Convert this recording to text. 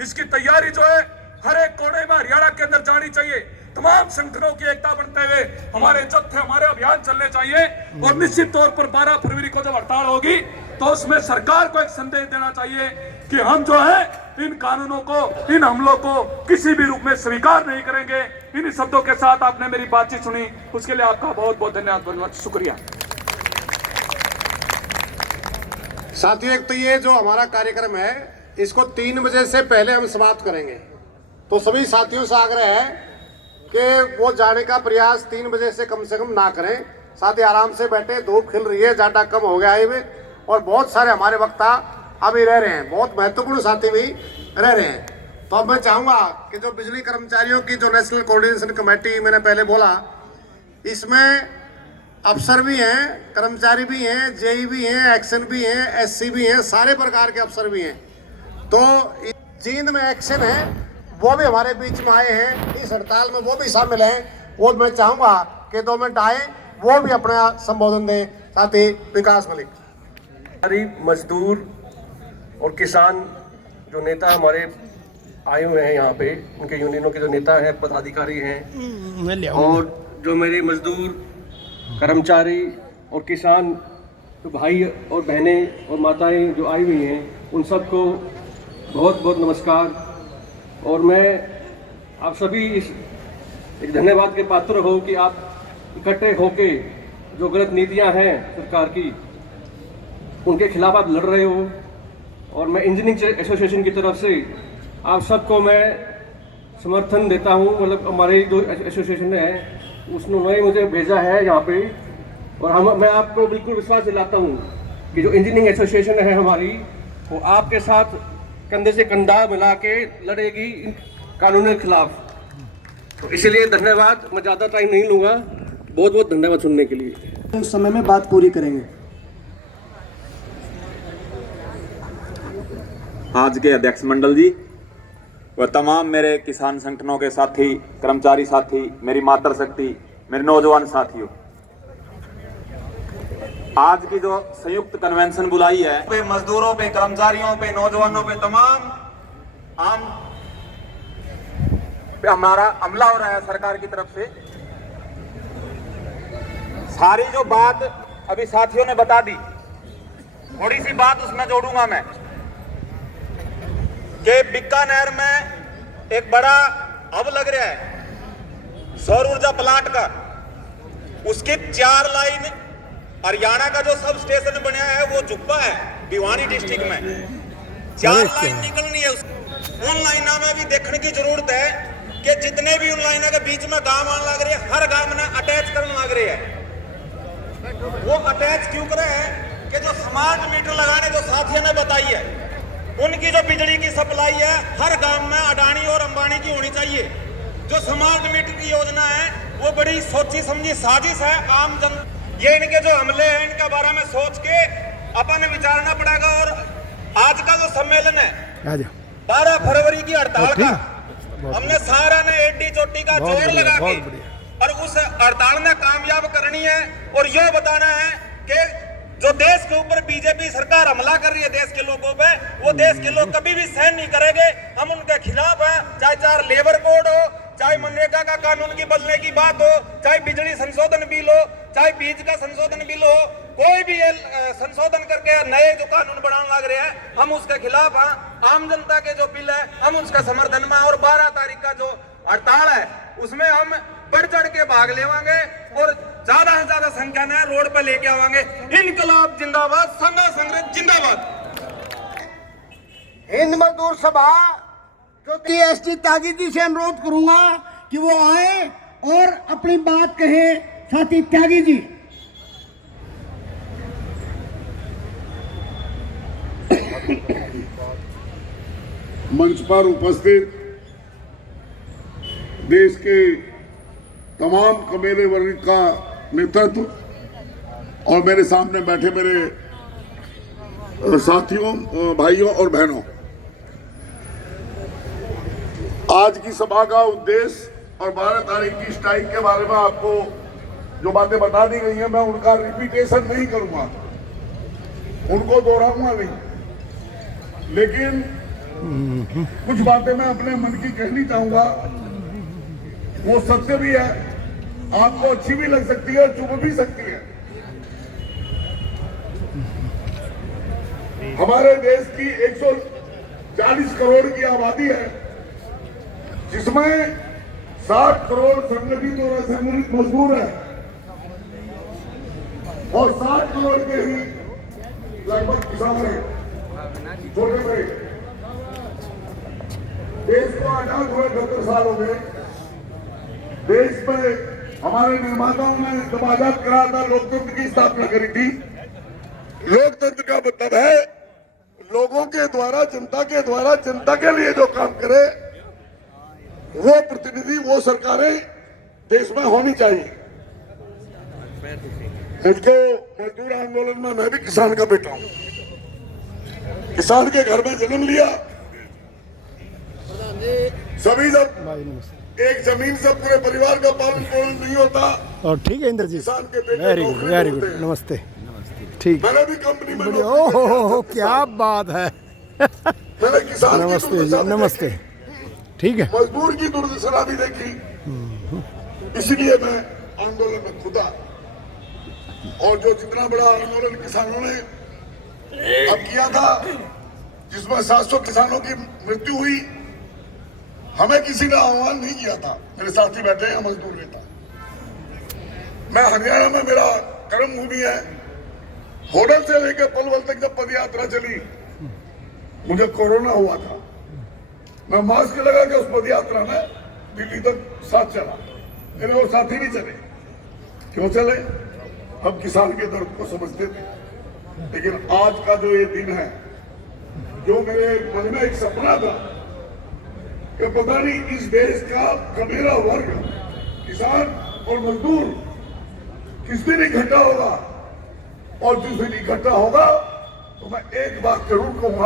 इसकी तैयारी जो है हर एक कोने में हरियाणा के अंदर जानी चाहिए। तमाम संगठनों की एकता बनते हुए हमारे जत्थे, हमारे अभियान चलने चाहिए। और निश्चित तौर पर 12 फरवरी को जब हड़ताल होगी तो उसमें सरकार को एक संदेश देना चाहिए कि हम जो है इन कानूनों को, इन हमलों को किसी भी रूप में स्वीकार नहीं करेंगे। इन शब्दों के साथ आपने मेरी बातचीत सुनी, उसके लिए आपका बहुत बहुत धन्यवाद, शुक्रिया। साथियों, एक तो ये जो हमारा कार्यक्रम है इसको 3 बजे से पहले हम समाप्त करेंगे, तो सभी साथियों से आग्रह है कि वो जाने का प्रयास 3 बजे से कम ना करें। साथ ही आराम से बैठे, धूप खिल रही है, ज़्यादा कम हो गया है और बहुत सारे हमारे वक्ता अभी रह रहे हैं, बहुत महत्वपूर्ण साथी भी रह रहे हैं। तो अब मैं चाहूँगा कि जो बिजली कर्मचारियों की जो नेशनल कोऑर्डिनेशन कमेटी मैंने पहले बोला, इसमें अफसर भी हैं, कर्मचारी भी हैं, जेई भी हैं, एक्शन भी हैं, एससी भी हैं, सारे प्रकार के अफसर भी हैं। तो जींद में एक्शन है, वो भी हमारे बीच में आए हैं, इस हड़ताल में वो भी शामिल हैं। वो मैं चाहूँगा कि 2 मिनट आए, वो भी अपना संबोधन दें। साथ ही विकास मलिक। हमारी मजदूर और किसान जो नेता हमारे आए हुए हैं यहाँ पे, उनके यूनियनों के जो नेता हैं, पदाधिकारी हैं, और जो मेरे मजदूर, कर्मचारी और किसान तो भाई और बहनें और माताएं जो आई हुई हैं, उन सबको बहुत बहुत नमस्कार। और मैं आप सभी इस एक धन्यवाद के पात्र हो कि आप इकट्ठे होके जो गलत नीतियां हैं सरकार की, उनके खिलाफ आप लड़ रहे हो। और मैं इंजीनियरिंग एसोसिएशन की तरफ से आप सबको मैं समर्थन देता हूं। मतलब हमारे जो एसोसिएशन है उसने मुझे भेजा है यहाँ पे, और मैं आपको बिल्कुल विश्वास दिलाता हूँ कि जो इंजीनियरिंग एसोसिएशन है हमारी, वो आपके साथ कंधे से कंधा मिला के लड़ेगी इन कानूनों के खिलाफ। तो इसलिए धन्यवाद, मैं ज़्यादा टाइम नहीं लूँगा। बहुत बहुत धन्यवाद सुनने के लिए। उस समय में बात पूरी करेंगे। आज के अध्यक्ष मंडल जी व तमाम मेरे किसान संगठनों के साथी, कर्मचारी साथी, मेरी मातृशक्ति, मेरे नौजवान साथियों, आज की जो संयुक्त कन्वेंशन बुलाई है पे मजदूरों पे, कर्मचारियों पे, नौजवानों पे, तमाम आम पे हमारा हमला हो रहा है सरकार की तरफ से। सारी जो बात अभी साथियों ने बता दी, थोड़ी सी बात उसमें जोड़ूंगा मैं कि बीकानेर में एक बड़ा हब लग रहा है सौर ऊर्जा प्लांट का। उसकी 4 लाइन हरियाणा का जो सब स्टेशन बनाया है वो जुब्बा है भिवानी डिस्ट्रिक्ट में। 4 लाइन निकलनी है। उन लाइनों में भी देखने की जरूरत है कि जितने भी उन लाइनों के बीच में गांव आने लग रहे हैं, हर गांव में अटैच करने लग रहे हैं। वो अटैच क्यों करे हैं कि जो स्मार्ट मीटर लगाने जो साथियों ने बताई है, उनकी जो बिजली की सप्लाई है हर गांव में अडानी और अंबानी की होनी चाहिए। जो स्मार्ट मीटर की योजना है वो बड़ी सोची समझी साजिश है। आम जन ये इनके जो हमले हैं इनके बारे में सोच के अपन विचारना पड़ेगा। और आज का जो सम्मेलन है 12 फरवरी की हड़ताल का, हमने सारा ने एडी चोटी का जोर लगा के और उस हड़ताल में कामयाब करनी है। और यह बताना है कि जो देश के ऊपर बीजेपी सरकार हमला कर रही है देश के लोगों पे, वो देश के लोग कभी भी सहन नहीं करेंगे। हम उनके खिलाफ हैं, चाहे लेबर कोड हो, चाहे मनरेगा का कानून की बदलने की बात हो, चाहे बिजली संशोधन बिल हो, चाहे बीज का संशोधन बिल हो, कोई भी संशोधन करके नए जो कानून बनाने लग रहे हैं, हम उसके खिलाफ हैं। आम जनता के जो बिल है हम उसका समर्थन में। और 12 तारीख का जो हड़ताल है उसमें हम बढ़ चढ़ के भाग लेवांगे और ज्यादा से ज्यादा संख्या में रोड पर लेके आवांगे। इनकलाब जिंदाबाद, संघर्ष संग्राम जिंदाबाद। हिंद मजदूर सभा जो TST त्यागी जी से अनुरोध करूंगा कि वो आए और अपनी बात कहे। साथी त्यागी जी। मंच पर उपस्थित देश के तमाम कबीले वर्ग का नेतृत्व और मेरे सामने बैठे मेरे साथियों, भाइयों और बहनों, आज की सभा का उद्देश्य और 12 तारीख की स्ट्राइक के बारे में आपको जो बातें बता दी गई हैं, मैं उनका रिपीटेशन नहीं करूंगा, उनको दोहराऊंगा नहीं। लेकिन कुछ बातें मैं अपने मन की कहनी चाहूंगा, वो सत्य भी है, आपको अच्छी भी लग सकती है, चुभ भी सकती है। हमारे देश की 140 करोड़ की आबादी है, जिसमें 60 करोड़ संगठित और असंगठित मजदूर है और 60 करोड़ के ही लगभग किसान है, छोटे बड़े। देश को आजाद हुए 72 साल हो गए। देश में हमारे निर्माताओं ने जब आजाद करा था, लोकतंत्र की स्थापना करी थी। लोकतंत्र का मतलब है लोगों के द्वारा, जनता के द्वारा, जनता के लिए जो काम करे वो प्रतिनिधि, वो सरकारें देश में होनी चाहिए। मुझको मजदूर आंदोलन में, मैं भी किसान का बेटा हूं, किसान के घर में जन्म लिया। सभी जब एक जमीन से पूरे परिवार का पालन पोषण नहीं होता। और ठीक है इंद्र जी, किसान के बेटे वेरी गुड, नौकरी वेरी करते गुड, हैं। नमस्ते। ठीक, मैंने भी कंपनी में बोलिए, ओहो क्या बात है। मैंने किसान की नमस्ते दुर्दशा जी, भी नमस्ते। देखी, ठीक है, मजदूर की दुर्दशा भी देखी, इसलिए मैं आंदोलन में खुदा। और जो जितना बड़ा आंदोलन किसानों ने अब किया था, जिसमें 700 किसानों की मृत्यु हुई, हमें किसी ने आह्वान नहीं किया था। मेरे साथी बैठे हैं मजदूर नेता। मैं हरियाणा में, मेरा कर्म भूमि है। होडल से लेकर पलवल तक जब पद यात्रा चली, मुझे कोरोना हुआ था। मैं मास्क लगा के उस पद यात्रा में दिल्ली तक साथ चला। मेरे और साथी भी चले। क्यों चले? हम किसान के दर्द को समझते थे। लेकिन आज का जो ये दिन है, जो मेरे मन में एक सपना था कि पता नहीं इस देश का कमेरा वर्ग, किसान और मजदूर किस दिन इकट्ठा होगा, और जिस दिन इकट्ठा होगा तो मैं एक बात जरूर कहूंगा,